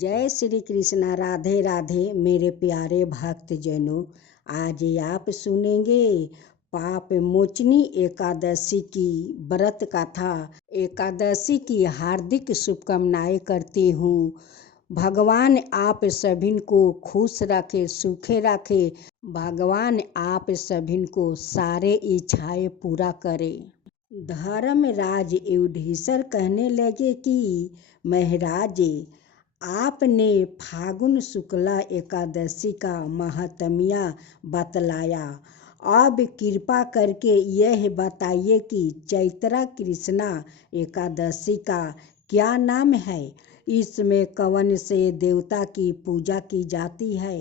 जय श्री कृष्णा। राधे राधे मेरे प्यारे भक्त जनों। आज आप सुनेंगे पाप मोचनी एकादशी की व्रत कथा। एकादशी की हार्दिक शुभकामनाएं करती हूँ। भगवान आप सभी को खुश रखे, सुखे रखे। भगवान आप सभी को सारे इच्छाएं पूरा करे। धर्मराज युधिष्ठिर कहने लगे कि महाराज, आपने फागुन शुक्ला एकादशी का महात्म्य बतलाया। अब कृपा करके यह बताइए कि चैत्र कृष्णा एकादशी का क्या नाम है। इसमें कौन से देवता की पूजा की जाती है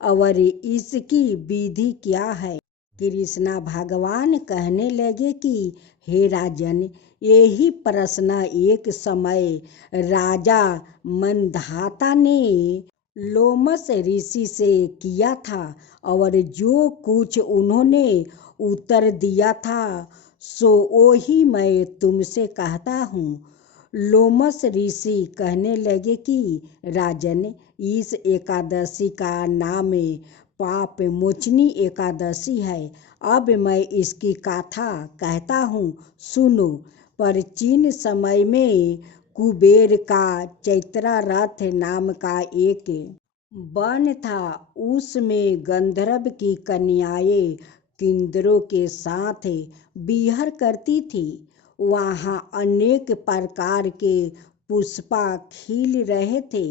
और इसकी विधि क्या है। कृष्णा भगवान कहने लगे कि हे राजन, यही प्रश्न एक समय राजा मंधाता ने लोमस ऋषि से किया था और जो कुछ उन्होंने उत्तर दिया था सो वही मैं तुमसे कहता हूँ। लोमस ऋषि कहने लगे कि राजन, इस एकादशी का नाम पाप मोचनी एकादशी है। अब मैं इसकी कथा कहता हूँ, सुनो। प्राचीन समय में कुबेर का चैत्र रथ नाम का एक वन था। उसमें गंधर्व की कन्याएं किन्नरों के साथ विहार करती थी। वहाँ अनेक प्रकार के पुष्प खिल रहे थे।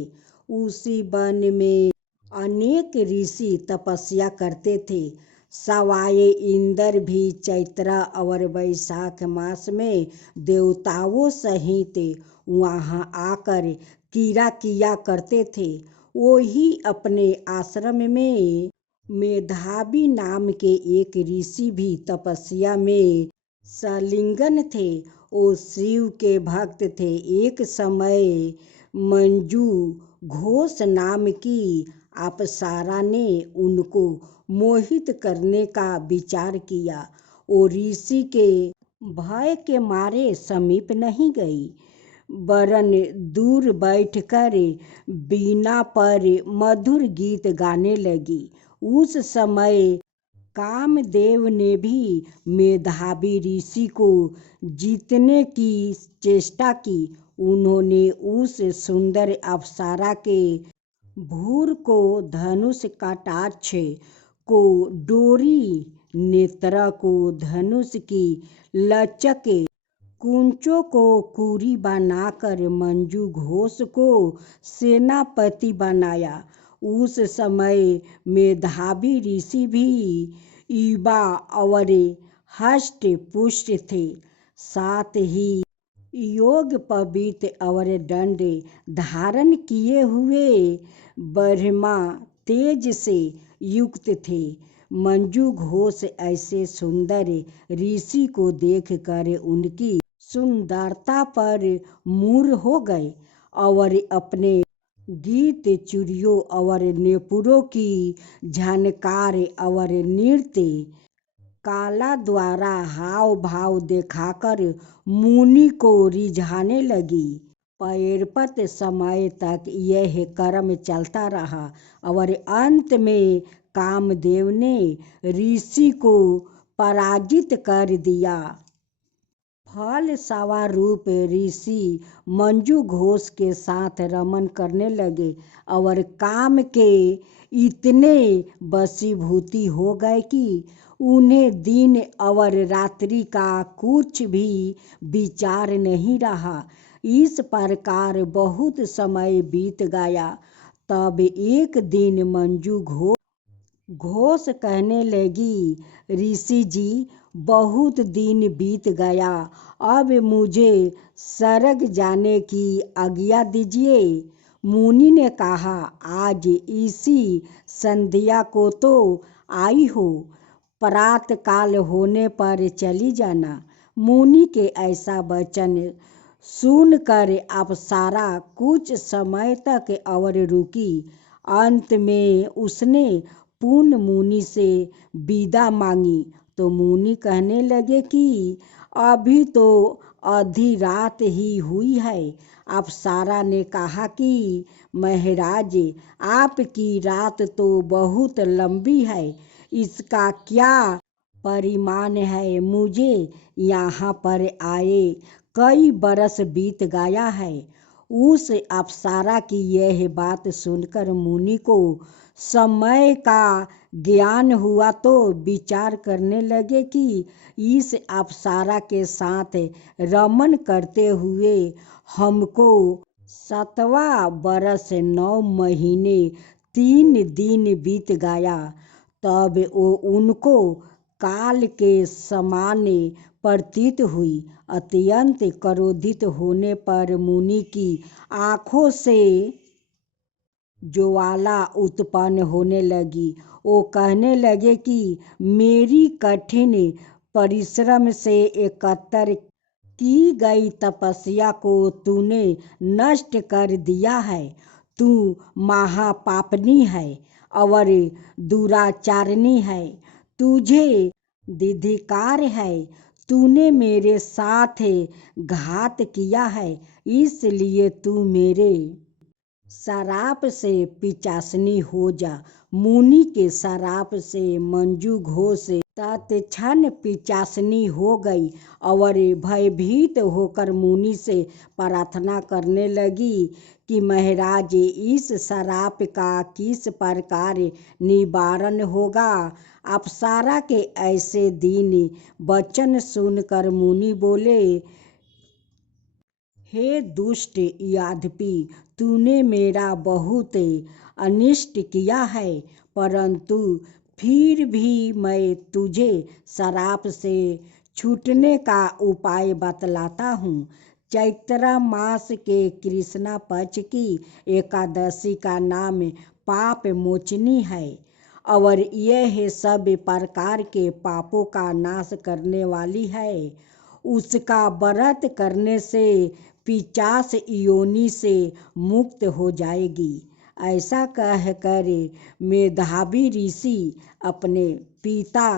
उसी वन में अनेक ऋषि तपस्या करते थे। सवाए इंद्र भी चैत्र और वैशाख मास में देवताओं सहित वहाँ आकर क्रीड़ा किया करते थे। वही अपने आश्रम में मेधावी नाम के एक ऋषि भी तपस्या में संलग्न थे। वो शिव के भक्त थे। एक समय मंजू घोष नाम की अप्सरा ने उनको मोहित करने का विचार किया। वो ऋषि के भय के मारे समीप नहीं गई, वरन दूर बैठकर वीणा पर मधुर गीत गाने लगी। उस समय कामदेव ने भी मेधावी ऋषि को जीतने की चेष्टा की। उन्होंने उस सुंदर अप्सरा के भ्रूण को धनुष कटाक्ष को डोरी, नेत्र को धनुष की लचक, कुंचों को कुरी बनाकर मंजू घोष को सेनापति बनाया। उस समय मेधावी ऋषि भी युवा और हष्ट पुष्ट थे। साथ ही योग पवित्र और दंड धारण किए हुए ब्रह्मा तेज से युक्त थे। मंजू घोष ऐसे सुंदर ऋषि को देखकर उनकी सुंदरता पर मूर हो गए और अपने गीत, चूड़ियों और नूपुरों की झनकार और नृत्य कला द्वारा हाव भाव दिखाकर मुनि को रिझाने लगी। पर्याप्त समय तक यह क्रम चलता रहा और अंत में कामदेव ने ऋषि को पराजित कर दिया। फलस्वरूप ऋषि मंजू घोष के साथ रमन करने लगे और काम के इतने वशीभूत हो गए कि उन्हें दिन और रात्रि का कुछ भी विचार नहीं रहा। इस प्रकार बहुत समय बीत गया। तब एक दिन मंजू घोष कहने लगी, ऋषि जी, बहुत दिन बीत गया, अब मुझे स्वर्ग जाने की आज्ञा दीजिए। मुनि ने कहा, आज इसी संध्या को तो आई हो, प्रातः काल होने पर चली जाना। मुनि के ऐसा वचन सुनकर अप्सरा कुछ समय तक और रुकी। अंत में उसने पुनः मुनि से विदा मांगी तो मुनि कहने लगे कि अभी तो आधी रात ही हुई है। अप्सरा ने कहा कि महाराज, आपकी रात तो बहुत लंबी है, इसका क्या परिमाण है? मुझे यहाँ पर आए कई बरस बीत गया है। उस अप्सरा की यह बात सुनकर मुनि को समय का ज्ञान हुआ तो विचार करने लगे कि इस अप्सरा के साथ रमन करते हुए हमको 7वां बरस 9 महीने 3 दिन बीत गया। तब वो उनको काल के समान प्रतीत हुई। अत्यंत क्रोधित होने पर मुनि की आंखों से ज्वाला उत्पन्न होने लगी। वो कहने लगे कि मेरी कठिन परिश्रम से एकत्र की गई तपस्या को तूने नष्ट कर दिया है। तू महापापनी है और दुराचारणी है। तुझे धिक्कार है। तूने मेरे साथ घात किया है, इसलिए तू मेरे शराप से पिशाचनी हो जा। मुनि के शराप से मंजू घोष तत्क्षण पिशाचनी हो गई और भयभीत होकर मुनि से प्रार्थना करने लगी कि महाराज, इस शराप का किस प्रकार निवारण होगा? अप्सरा के ऐसे दीन वचन सुनकर मुनि बोले, हे दुष्ट यादपी, तूने मेरा बहुत अनिष्ट किया है, परंतु फिर भी मैं तुझे शराप से छूटने का उपाय बतलाता हूँ। चैत्र मास के कृष्णा पक्ष की एकादशी का नाम पाप मोचनी है और यह सब प्रकार के पापों का नाश करने वाली है। उसका व्रत करने से पिशाच योनि से मुक्त हो जाएगी। ऐसा कहकर मेधावी ऋषि अपने पिता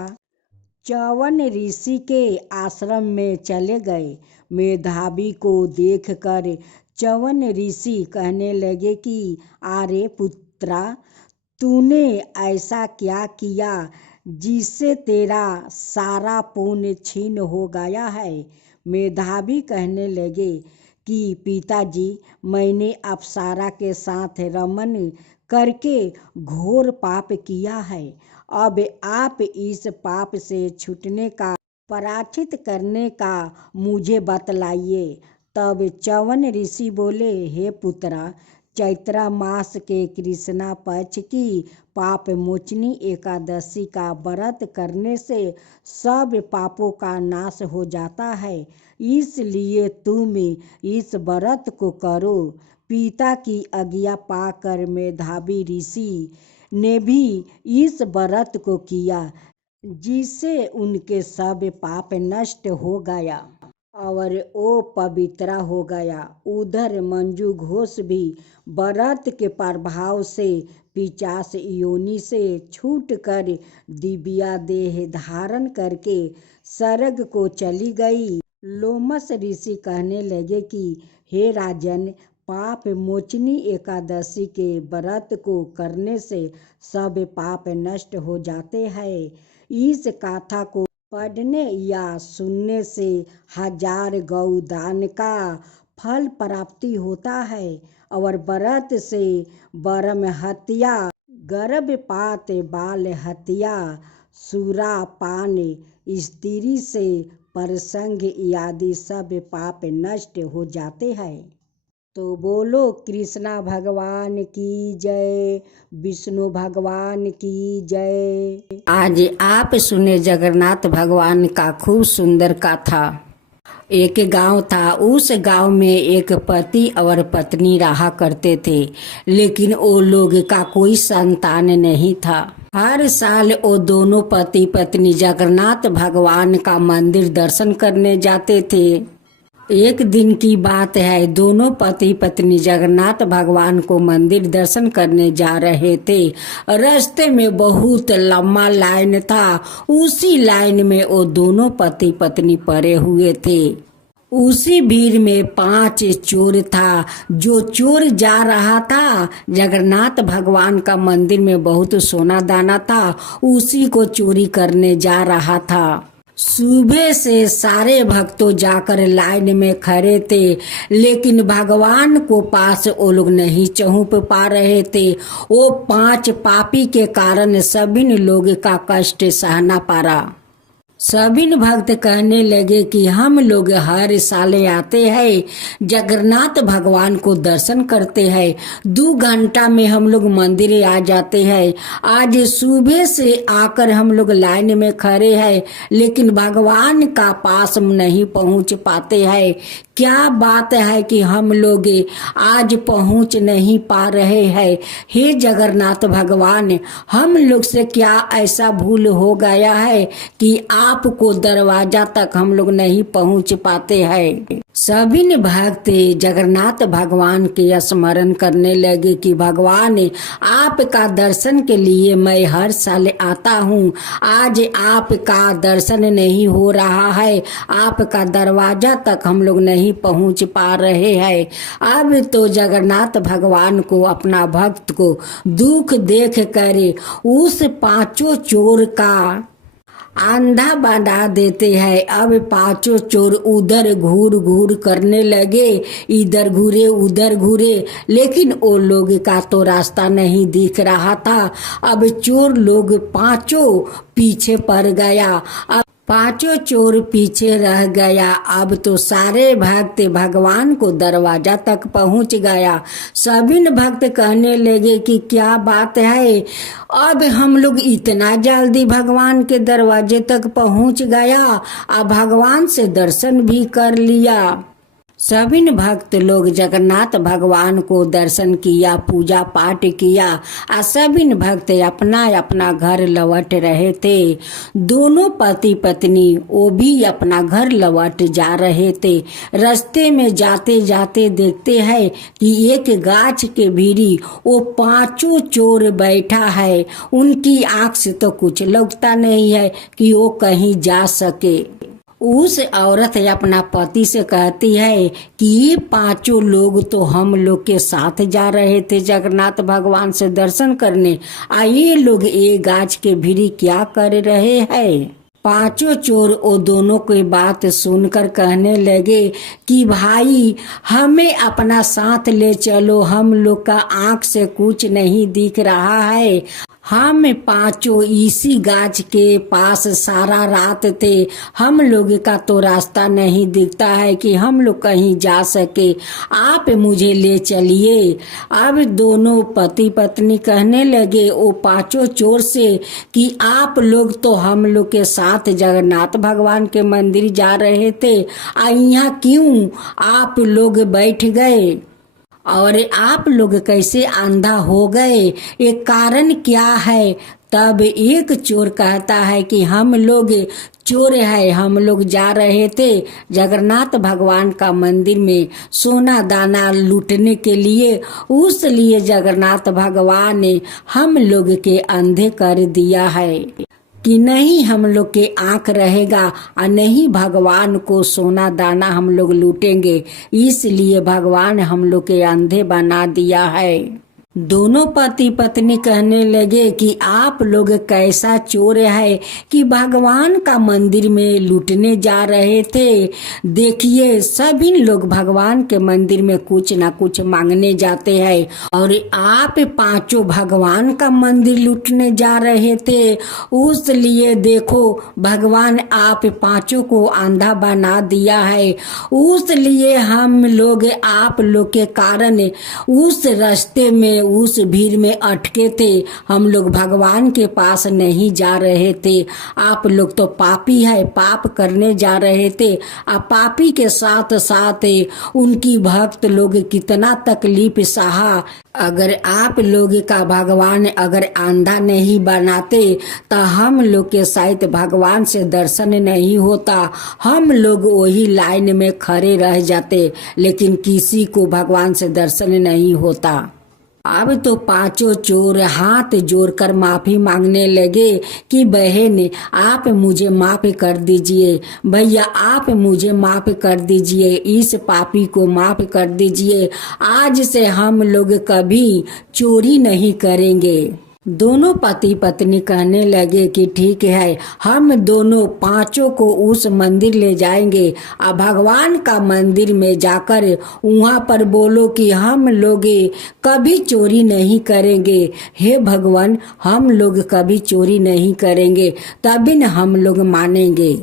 च्यवन ऋषि के आश्रम में चले गए। मेधावी को देखकर च्यवन ऋषि कहने लगे कि अरे पुत्रा, तूने ऐसा क्या किया जिससे तेरा सारा पुण्य छीन हो गया है? मेधावी कहने लगे कि पिताजी, मैंने अप्सरा के साथ रमन करके घोर पाप किया है। अब आप इस पाप से छूटने का प्रायश्चित करने का मुझे बतलाइए। तब च्यवन ऋषि बोले, हे पुत्रा, चैत्र मास के कृष्णा पक्ष की पाप मोचनी एकादशी का व्रत करने से सब पापों का नाश हो जाता है, इसलिए तुम इस व्रत को करो। पिता की आज्ञा पाकर मेधावी ऋषि ने भी इस व्रत को किया, जिससे उनके सब पाप नष्ट हो गया और वो पवित्र हो गया। उधर मंजू घोष भी व्रत के प्रभाव से पिशाच योनि से छूटकर दिव्या देह धारण करके स्वर्ग को चली गई। लोमस ऋषि कहने लगे कि हे राजन, पाप मोचनी एकादशी के व्रत को करने से सब पाप नष्ट हो जाते हैं। इस कथा को पढ़ने या सुनने से 1000 गौदान का फल प्राप्ति होता है और व्रत से ब्रह्म हत्या, गर्भपात, बाल हत्या, सुरापान, स्त्री से परसंग आदि सब पाप नष्ट हो जाते हैं। तो बोलो कृष्णा भगवान की जय, विष्णु भगवान की जय। आज आप सुने जगन्नाथ भगवान का खूब सुंदर कथा। एक गांव था। उस गांव में एक पति और पत्नी रहा करते थे, लेकिन वो लोग का कोई संतान नहीं था। हर साल वो दोनों पति पत्नी जगन्नाथ भगवान का मंदिर दर्शन करने जाते थे। एक दिन की बात है, दोनों पति पत्नी जगन्नाथ भगवान को मंदिर दर्शन करने जा रहे थे। रास्ते में बहुत लंबा लाइन था। उसी लाइन में वो दोनों पति पत्नी पड़े हुए थे। उसी भीड़ में 5 चोर था। जो चोर जा रहा था, जगन्नाथ भगवान का मंदिर में बहुत सोना दाना था, उसी को चोरी करने जा रहा था। सुबह से सारे भक्तों जाकर लाइन में खड़े थे, लेकिन भगवान को पास वो लोग नहीं पहुंच पा रहे थे। वो 5 पापी के कारण सभी लोग का कष्ट सहना पड़ा। सभी भक्त कहने लगे कि हम लोग हर साल आते हैं, जगन्नाथ भगवान को दर्शन करते हैं, 2 घंटा में हम लोग मंदिर आ जाते हैं। आज सुबह से आकर हम लोग लाइन में खड़े हैं, लेकिन भगवान का पास नहीं पहुंच पाते हैं। क्या बात है कि हम लोग आज पहुंच नहीं पा रहे हैं। हे जगन्नाथ भगवान, हम लोग से क्या ऐसा भूल हो गया है कि आपको दरवाजा तक हम लोग नहीं पहुंच पाते हैं। सभी भक्त जगन्नाथ भगवान के स्मरण करने लगे कि भगवान, आपका दर्शन के लिए मैं हर साल आता हूँ, आज आपका दर्शन नहीं हो रहा है, आपका दरवाजा तक हम लोग नहीं पहुँच पा रहे हैं। अब तो जगन्नाथ भगवान को, अपना भक्त को दुख देख कर उस 5 चोर का अंधा बना देते हैं। अब 5 चोर उधर घूर घूर करने लगे, इधर घूरे उधर घूरे, लेकिन वो लोग का तो रास्ता नहीं दिख रहा था। अब चोर लोग 5 पीछे पड़ गया। अब 5 चोर पीछे रह गया। अब तो सारे भक्त भगवान को दरवाजा तक पहुंच गया। सभी भक्त कहने लगे कि क्या बात है, अब हम लोग इतना जल्दी भगवान के दरवाजे तक पहुंच गया, अब भगवान से दर्शन भी कर लिया। सभी भक्त लोग जगन्नाथ भगवान को दर्शन किया, पूजा पाठ किया, और सभी भक्त अपना अपना घर लौट रहे थे। दोनों पति पत्नी वो भी अपना घर लौट जा रहे थे। रास्ते में जाते जाते देखते हैं कि एक गाछ के भीड़ी वो 5 चोर बैठा है। उनकी आंख से तो कुछ लगता नहीं है कि वो कहीं जा सके। उस औरत अपना पति से कहती है कि ये 5 लोग तो हम लोग के साथ जा रहे थे जगन्नाथ भगवान से दर्शन करने, ये लोग ये गाछ के भीड़ी क्या कर रहे हैं। 5 चोर वो दोनों की बात सुनकर कहने लगे कि भाई, हमें अपना साथ ले चलो, हम लोग का आंख से कुछ नहीं दिख रहा है। हम 5 इसी गाछ के पास सारा रात थे, हम लोग का तो रास्ता नहीं दिखता है कि हम लोग कहीं जा सके, आप मुझे ले चलिए। अब दोनों पति पत्नी कहने लगे वो 5 चोर से कि आप लोग तो हम लोग के साथ जगन्नाथ भगवान के मंदिर जा रहे थे, यहाँ क्यों आप लोग बैठ गए और आप लोग कैसे अंधा हो गए, ये कारण क्या है। तब एक चोर कहता है कि हम लोग चोर है, हम लोग जा रहे थे जगन्नाथ भगवान का मंदिर में सोना दाना लूटने के लिए, उस लिए जगन्नाथ भगवान ने हम लोग के अंधे कर दिया है कि नहीं हम लोग के आंख रहेगा और नहीं भगवान को सोना दाना हम लोग लूटेंगे, इसलिए भगवान हम लोग के अंधे बना दिया है। दोनों पति पत्नी कहने लगे कि आप लोग कैसा चोर है कि भगवान का मंदिर में लूटने जा रहे थे। देखिए, सभी लोग भगवान के मंदिर में कुछ ना कुछ मांगने जाते हैं, और आप 5 भगवान का मंदिर लूटने जा रहे थे। उस लिए देखो, भगवान आप 5 को अंधा बना दिया है। उस लिए हम लोग आप लोग के कारण उस रास्ते में उस भीड़ में अटके थे। हम लोग भगवान के पास नहीं जा रहे थे। आप लोग तो पापी है, पाप करने जा रहे थे। आप पापी के साथ साथ उनकी भक्त लोग कितना तकलीफ सहा। अगर आप लोग का भगवान अगर अंधा नहीं बनाते तो हम लोग के शायद भगवान से दर्शन नहीं होता। हम लोग वही लाइन में खड़े रह जाते, लेकिन किसी को भगवान से दर्शन नहीं होता। अब तो पांचों चोर हाथ जोड़कर माफी मांगने लगे कि बहन आप मुझे माफ कर दीजिए, भैया आप मुझे माफ कर दीजिए, इस पापी को माफ कर दीजिए। आज से हम लोग कभी चोरी नहीं करेंगे। दोनों पति पत्नी कहने लगे कि ठीक है, हम दोनों पांचों को उस मंदिर ले जाएंगे। अब भगवान का मंदिर में जाकर वहाँ पर बोलो कि हम लोग कभी चोरी नहीं करेंगे। हे भगवान, हम लोग कभी चोरी नहीं करेंगे, तभी न हम लोग मानेंगे।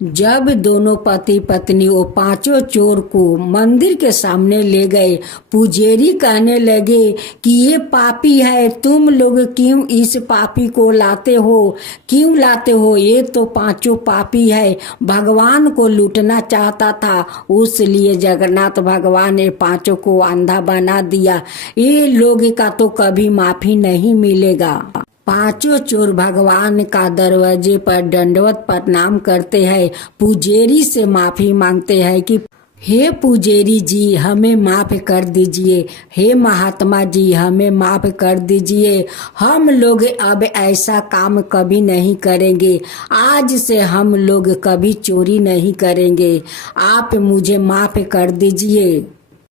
जब दोनों पति पत्नी वो पांचों चोर को मंदिर के सामने ले गए, पुजारी कहने लगे कि ये पापी है, तुम लोग क्यों इस पापी को लाते हो, क्यों लाते हो? ये तो पांचों पापी है, भगवान को लूटना चाहता था, उसलिए जगन्नाथ भगवान ने पांचों को अंधा बना दिया। ये लोग का तो कभी माफी नहीं मिलेगा। पांचों चोर भगवान का दरवाजे पर दंडवत प्रणाम करते हैं, पुजारी से माफी मांगते हैं कि हे पुजारी जी हमें माफ कर दीजिए, हे महात्मा जी हमें माफ कर दीजिए, हम लोग अब ऐसा काम कभी नहीं करेंगे, आज से हम लोग कभी चोरी नहीं करेंगे, आप मुझे माफ कर दीजिए।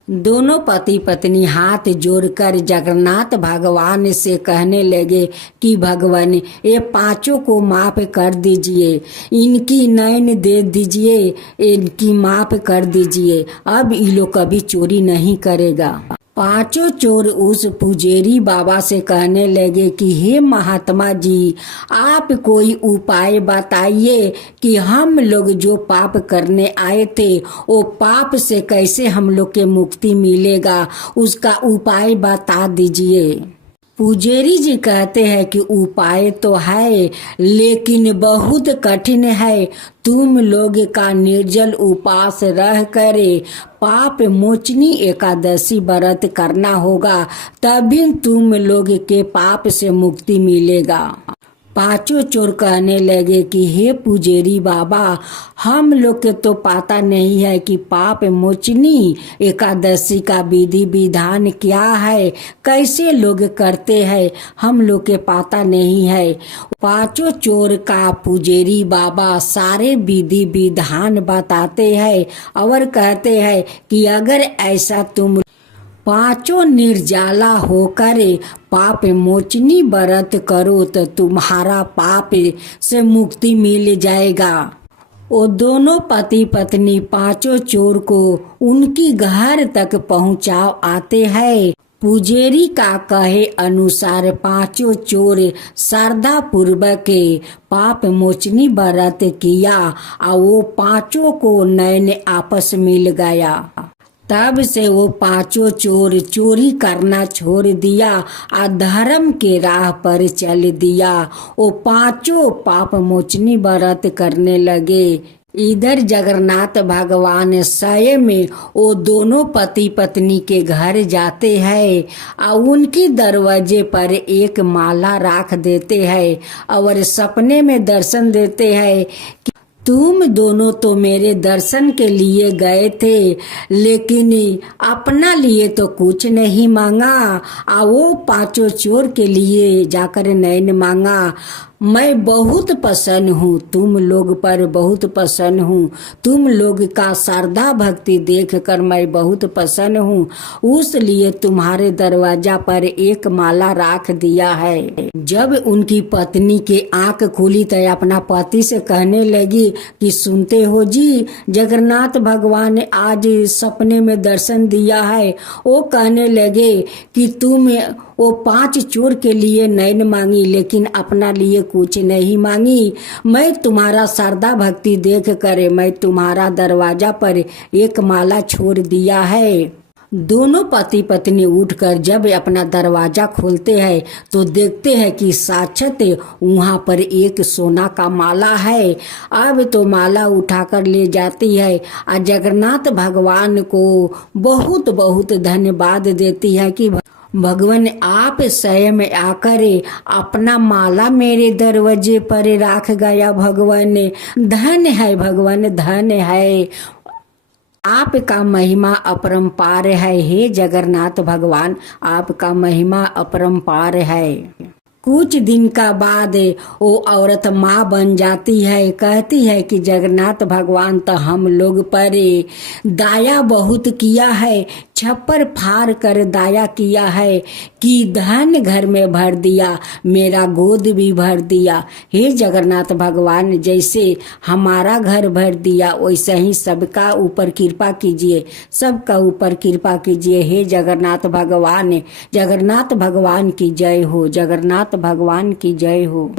दोनों पति पत्नी हाथ जोड़कर जगन्नाथ भगवान से कहने लगे कि भगवान ये पांचों को माफ कर दीजिए, इनकी नैन दे दीजिए, इनकी माफ कर दीजिए, अब ये लोग कभी चोरी नहीं करेगा। पांचों चोर उस पुजारी बाबा से कहने लगे कि हे महात्मा जी आप कोई उपाय बताइए कि हम लोग जो पाप करने आए थे वो पाप से कैसे हम लोग के मुक्ति मिलेगा, उसका उपाय बता दीजिए। पुजारी जी कहते हैं कि उपाय तो है लेकिन बहुत कठिन है, तुम लोग का निर्जल उपास रह करे पाप मोचनी एकादशी व्रत करना होगा, तभी तुम लोग के पाप से मुक्ति मिलेगा। पांचों चोर कहने लगे कि हे पुजारी बाबा हम लोग के तो पता नहीं है कि पाप मोचनी एकादशी का विधि विधान क्या है, कैसे लोग करते हैं, हम लोग के पता नहीं है। पांचों चोर का पुजारी बाबा सारे विधि विधान बताते हैं और कहते हैं कि अगर ऐसा तुम पांचों निर्जला होकर पाप मोचनी व्रत करो तो तुम्हारा पाप से मुक्ति मिल जाएगा। वो दोनों पति पत्नी पांचों चोर को उनकी घर तक पहुंचा आते हैं। पुजारी का कहे अनुसार पांचों चोर श्रद्धा पूर्वक पाप मोचनी व्रत किया और वो पांचों को नैन आपस मिल गया। तब से वो पांचों चोर चोरी करना छोड़ दिया और धर्म के राह पर चल दिया। वो पांचों पाप मोचनी व्रत करने लगे। इधर जगन्नाथ भगवान स्वयं में वो दोनों पति पत्नी के घर जाते हैं और उनकी दरवाजे पर एक माला रख देते हैं और सपने में दर्शन देते हैं कि तुम दोनों तो मेरे दर्शन के लिए गए थे लेकिन अपना लिए तो कुछ नहीं मांगा, और वो पांचों चोर के लिए जाकर नैन मांगा। मैं बहुत प्रसन्न हूँ, तुम लोग पर बहुत प्रसन्न हूँ, तुम लोग का श्रद्धा भक्ति देखकर मैं बहुत प्रसन्न हूँ, उसलिए तुम्हारे दरवाजा पर एक माला रख दिया है। जब उनकी पत्नी की आंख खुली तो अपना पति से कहने लगी कि सुनते हो जी, जगन्नाथ भगवान ने आज सपने में दर्शन दिया है। वो कहने लगे कि तुम वो पांच चोर के लिए नैन मांगी लेकिन अपना लिए कुछ नहीं मांगी। मैं तुम्हारा श्रद्धा भक्ति देख कर मैं तुम्हारा दरवाजा पर एक माला छोड़ दिया है। दोनों पति पत्नी उठकर जब अपना दरवाजा खोलते हैं तो देखते हैं कि साक्षात वहाँ पर एक सोना का माला है। अब तो माला उठाकर ले जाती है और जगन्नाथ भगवान को बहुत बहुत धन्यवाद देती है कि भगवान आप स्वयं आकर अपना माला मेरे दरवाजे पर रख गया। भगवान धन है, भगवान धन है, आपका महिमा अपरंपार है। हे जगन्नाथ भगवान आपका महिमा अपरंपार है। कुछ दिन का बाद वो औरत माँ बन जाती है। कहती है कि जगन्नाथ भगवान तो हम लोग पर दया बहुत किया है, छप्पर फाड़ कर दया किया है कि धन घर में भर दिया, मेरा गोद भी भर दिया। हे जगन्नाथ भगवान जैसे हमारा घर भर दिया वैसे ही सबका ऊपर कृपा कीजिए, सबका ऊपर कृपा कीजिए। हे जगन्नाथ भगवान, जगन्नाथ भगवान की जय हो, जगन्नाथ भगवान की जय हो।